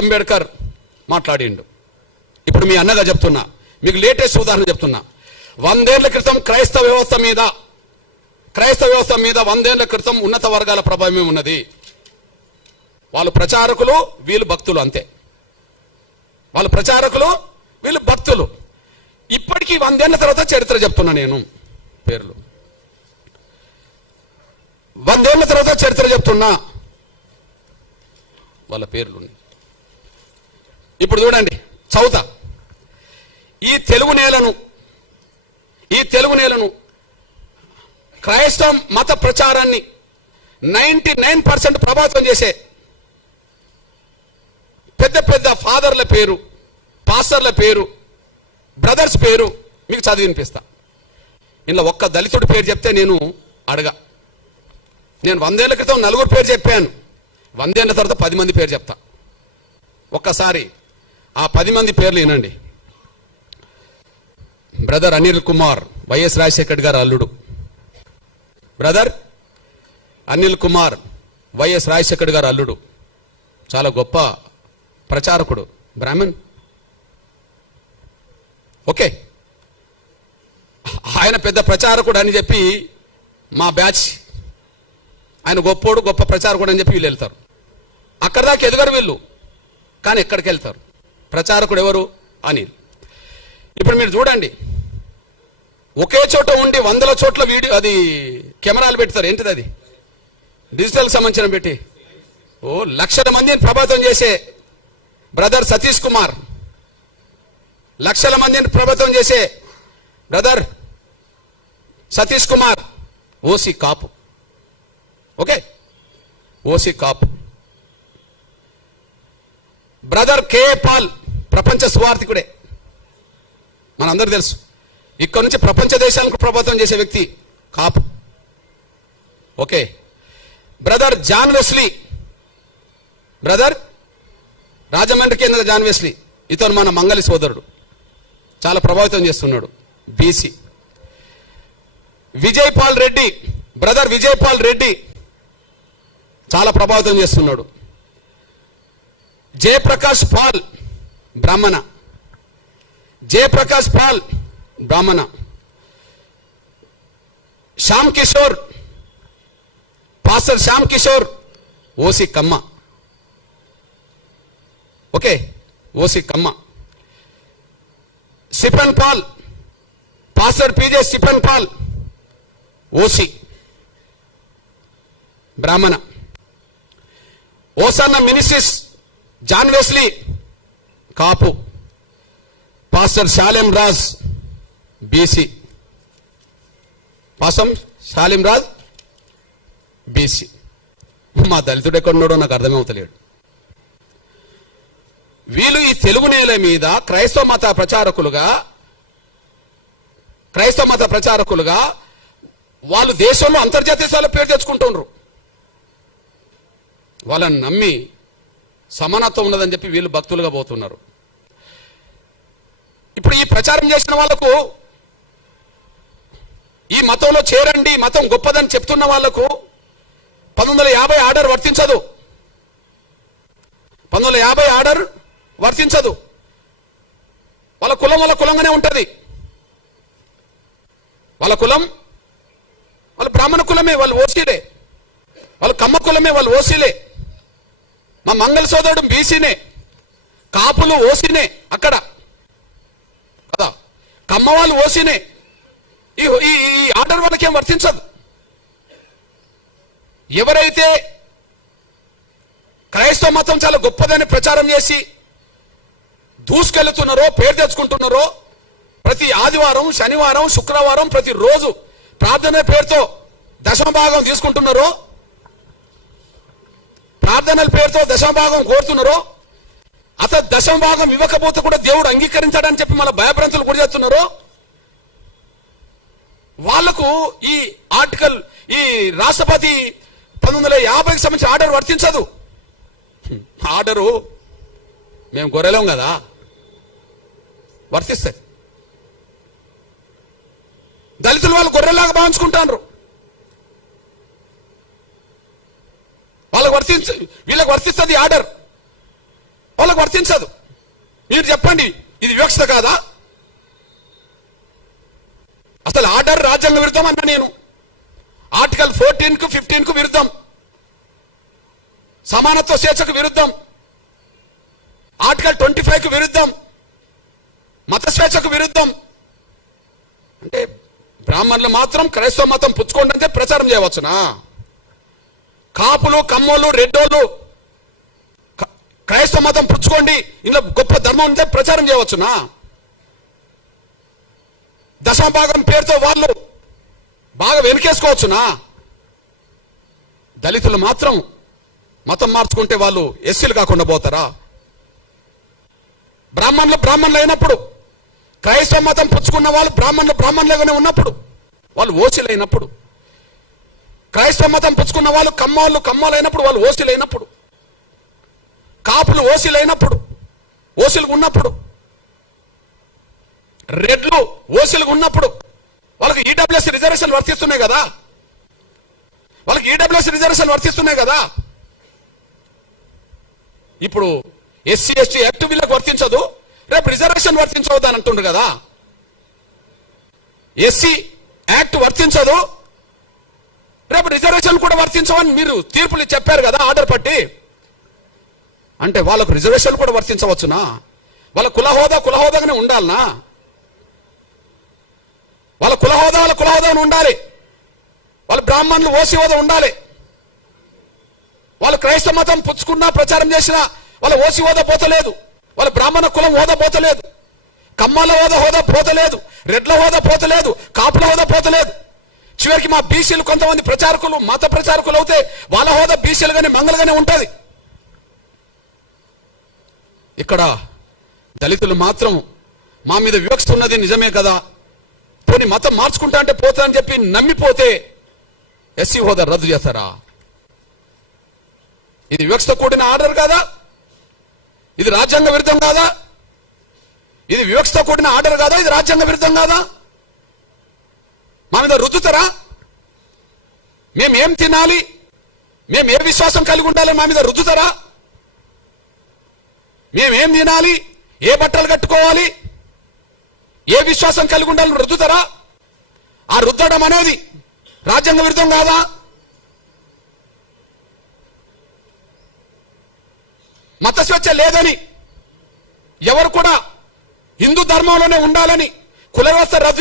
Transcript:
అంబేద్కర్ మాట్లాడిండు. ఇప్పుడు మీ అన్నగా చెప్తున్నా, మీకు లేటెస్ట్ ఉదాహరణ చెప్తున్నా. 100 ఏళ్ల క్రితం క్రైస్తవ వ్యవస్థ మీద 100 ఏళ్ల క్రితం ఉన్నత వర్గాల ప్రభావం ఉన్నది. వాళ్ళు ప్రచారకులు, వీళ్ళు భక్తులు, అంతే. వాళ్ళు ప్రచారకులు, వీళ్ళు భక్తులు. ఇప్పటికీ 100 ఏళ్ల తర్వాత చరిత్ర చెప్తున్నా నేను. పేర్లు 100 ఏళ్ల తర్వాత చరిత్ర చెప్తున్నా, వాళ్ళ పేర్లు. ఇప్పుడు చూడండి, చౌత ఈ తెలుగు నేలను క్రైస్తవ మత ప్రచారాన్ని 99% ప్రభావితం చేసే పెద్ద ఫాదర్ల పేరు, పాస్టర్ల పేరు, బ్రదర్స్ పేరు మీకు చదివి వినిపిస్తా. ఇంట్లో ఒక్క దళితుడి పేరు చెప్తే నేను 100 ఏళ్ల క్రితం 4 పేరు చెప్పాను. 100 ఏళ్ల తర్వాత 10 మంది పేరు చెప్తా. ఒక్కసారి ఆ 10 మంది పేర్లు వినండి. బ్రదర్ అనిల్ కుమార్, వైఎస్ రాజశేఖర్ గారు అల్లుడు. బ్రదర్ అనిల్ కుమార్, వైఎస్ రాజశేఖర్ గారు అల్లుడు. చాలా గొప్ప ప్రచారకుడు, బ్రాహ్మణ్. ఓకే, ఆయన పెద్ద ప్రచారకుడు అని చెప్పి మా బ్యాచ్, ఆయన గొప్ప ప్రచారకుడు అని చెప్పి వీళ్ళు వెళ్తారు. అక్కడ దాకా ఎదుగరు వీళ్ళు, కానీ ఎక్కడికి వెళ్తారు? ప్రచారకుడు ఎవరు? అనిల్. ఇప్పుడు మీరు చూడండి, ఒకే చోట ఉండి 100 చోట్ల వీడియో, అది కెమెరాలు పెడతారు. ఏంటిది అది? డిజిటల్ సంబంధించిన పెట్టి లక్షల మందిని ప్రభావితం చేసే బ్రదర్ సతీష్ కుమార్, లక్షల మందిని ప్రభావితం చేసే బ్రదర్ సతీష్ కుమార్, ఓసీ కాపు. ఓకే, ఓసీ కాపు. బ్రదర్ కే పాల్, ప్రపంచ సువార్థికుడే, మనందరూ తెలుసు. ఇక్కడ నుంచి ప్రపంచ దేశాలకు ప్రభావితం చేసే వ్యక్తి, Kapu. Okay, brother John Wesley, brother రాజమండ్రికి చెందిన జాన్ వెస్లీ, ఇతను మన మంగళి సోదరుడు, చాలా ప్రభావితం చేస్తున్నాడు, BC. Vijay Paul Reddy, brother Vijay Paul Reddy, చాలా ప్రభావితం చేస్తున్నాడు. Jayaprakash Paul, Brahmana. Jayaprakash Paul, Brahmana. Shyam Kishore, pastor Shyam Kishore, OC Kamma. Okay, OC Kamma. Stephen Paul, pastor PJ Stephen Paul, OC, Brahmana. Hosanna ministries John Wesley, Kapu. Pastor Shalem Raj, BC. Pasam Shalem Raj, BC. మా దళితుడు ఎక్కడున్నాడో నాకు అర్థమవుతలేడు. వీళ్ళు ఈ తెలుగు నేల మీద క్రైస్తవ మత ప్రచారకులుగా వాళ్ళు దేశంలో అంతర్జాతీయ స్థాయిలో పేరు తెచ్చుకుంటున్నారు. వాళ్ళని నమ్మి సమానత్వం ఉన్నదని చెప్పి వీళ్ళు భక్తులుగా పోతున్నారు. ఇప్పుడు ఈ ప్రచారం చేసిన వాళ్లకు, ఈ మతంలో చేరండి, మతం గొప్పదని చెప్తున్న వాళ్లకు 1950 ఆర్డర్ వర్తించదు. 1950 ఆర్డర్ వర్తించదు. వాళ్ళ కులం వాళ్ళ కులంగానే ఉంటది. వాళ్ళ కులం వాళ్ళ బ్రాహ్మణ కులమే, వాళ్ళు ఓసీలే. వాళ్ళ కమ్మ కులమే, వాళ్ళు ఓసీలే. మా మంగళ సోదరుడు బీసీనే, కాపులు ఓసీనే అక్కడ కదా, కమ్మ వాళ్ళు ఓసీనే. ఈ ఆర్డర్ వాళ్ళకేం వర్తించదు. ఎవరైతే క్రైస్తవ మతం చాలా గొప్పదని ప్రచారం చేసి దూసుకెళ్తున్నారో, పేరు తెచ్చుకుంటున్నారో, ప్రతి ఆదివారం, శనివారం, శుక్రవారం ప్రతిరోజు ప్రార్థన పేరుతో దశమభాగం తీసుకుంటున్నారో, ప్రార్థనల పేరుతో దశమభాగం కోరుతున్నారో, అసలు దశమభాగం ఇవ్వకపోతే కూడా దేవుడు అంగీకరించాడని చెప్పి మన భయభ్రాంతులు గురి చేస్తున్నారో, వాళ్లకు ఈ ఆర్టికల్, ఈ రాష్ట్రపతి 1950కి సంబంధించిన ఆర్డర్ వర్తించదు. ఆర్డరు మేము గొర్రెలం కదా, వర్తిస్తాయి. దళితులు వాళ్ళు గొర్రెలాగా భావించుకుంటారు. వీళ్ళకి వర్తిస్తుంది ఆర్డర్. వాళ్ళకు వర్తించదు. మీరు చెప్పండి, ఇది వివక్షత కాదా? అసలు ఆర్డర్ రాజ్యాంగ విరుద్ధం అన్న నేను. ఆర్టికల్ 14 కు 15 కు విరుద్ధం, సమానత్వ స్వేచ్ఛకు విరుద్ధం, ఆర్టికల్ 25 కు విరుద్ధం, మత స్వేచ్ఛకు విరుద్ధం. అంటే బ్రాహ్మణులు మాత్రం క్రైస్తవ మతం పుచ్చుకోండి అంటే ప్రచారం చేయవచ్చునా? కాపులు, కమ్మోళ్ళు, రెడ్డోళ్ళు క్రైస్తవ మతం పుచ్చుకోండి, ఇందులో గొప్ప ధర్మం ఉంటే ప్రచారం చేయవచ్చునా? దశమభాగం పేరుతో వాళ్ళు బాగా వెనుకేసుకోవచ్చునా? దళితులు మాత్రం మతం మార్చుకుంటే వాళ్ళు ఎస్సీలు కాకుండా పోతారా? బ్రాహ్మణులు అయినప్పుడు, క్రైస్తవ మతం పుచ్చుకున్న వాళ్ళు బ్రాహ్మణులుగానే ఉన్నప్పుడు వాళ్ళు ఓసీలు అయినప్పుడు, క్రైస్తవ మతం పుచ్చుకున్న వాళ్ళు కమ్మోళ్ళు అయినప్పుడు వాళ్ళు ఓసీలు అయినప్పుడు, కాపులు ఓసీలు అయినప్పుడు, ఓసీలుగా ఉన్నప్పుడు, రెడ్లు ఓసీలుగా ఉన్నప్పుడు వాళ్ళకి ఈడబ్ల్యూఎస్ రిజర్వేషన్ వర్తిస్తున్నాయి కదా. వాళ్ళకి ఈడబ్ల్యూఎస్ రిజర్వేషన్ వర్తిస్తున్నాయి కదా. ఇప్పుడు ఎస్సీ ఎస్టీ యాక్ట్ వీళ్ళకి వర్తించదు, రేపు రిజర్వేషన్ వర్తించవద్దు అని అంటుండ్రు కదా. ఎస్సీ యాక్ట్ వర్తించదు, రేపు రిజర్వేషన్ కూడా వర్తించవని మీరు తీర్పులు చెప్పారు కదా ఆర్డర్ పట్టి. అంటే వాళ్ళకు రిజర్వేషన్ కూడా వర్తించవచ్చునా? వాళ్ళ కులహోదాగానే ఉండాలనా? వాళ్ళ కులహోదాను ఉండాలి. వాళ్ళ బ్రాహ్మణులు ఓసీ హోదా ఉండాలి. వాళ్ళు క్రైస్తవ మతం పుచ్చుకున్నా ప్రచారం చేసినా వాళ్ళ ఓసీ హోదా పోతలేదు, వాళ్ళ బ్రాహ్మణ కులం హోదా పోతలేదు, కమ్మాల హోదా పోతలేదు, రెడ్ల హోదా పోతలేదు, కాపుల హోదా పోతలేదు. చివరికి మా బీసీలు కొంతమంది ప్రచారకులు, మత ప్రచారకులు అవుతే వాళ్ళ హోదా బీసీలుగానే మంగళగానే ఉంటది. ఇక్కడ దళితులు మాత్రం మా మీద వివక్ష ఉన్నది నిజమే కదా, పోనీ మతం మార్చుకుంటా అంటే పోతా అని చెప్పి నమ్మిపోతే ఎస్సీ హోదా రద్దు చేస్తారా? ఇది వివక్షతో కూడిన ఆర్డర్ కాదా? ఇది రాజ్యాంగ విరుద్ధం కాదా? ఇది వివక్షతో కూడిన ఆర్డర్ కాదా? ఇది రాజ్యాంగ విరుద్ధం కాదా? మా మీద రుద్దుతారా? మేమేం తినాలి, మేము ఏ విశ్వాసం కలిగి ఉండాలి మా మీద రుద్దుతారా? మేమేం తినాలి, ఏ బట్టలు కట్టుకోవాలి, ఏ విశ్వాసం కలిగి ఉండాలని రుద్దుతారా? ఆ రుద్దడం అనేది రాజ్యాంగ విరుద్ధం కాదా? మత స్వేచ్ఛ లేదని, ఎవరు కూడా హిందూ ధర్మంలోనే ఉండాలని, కుల వ్యవస్థ రద్దు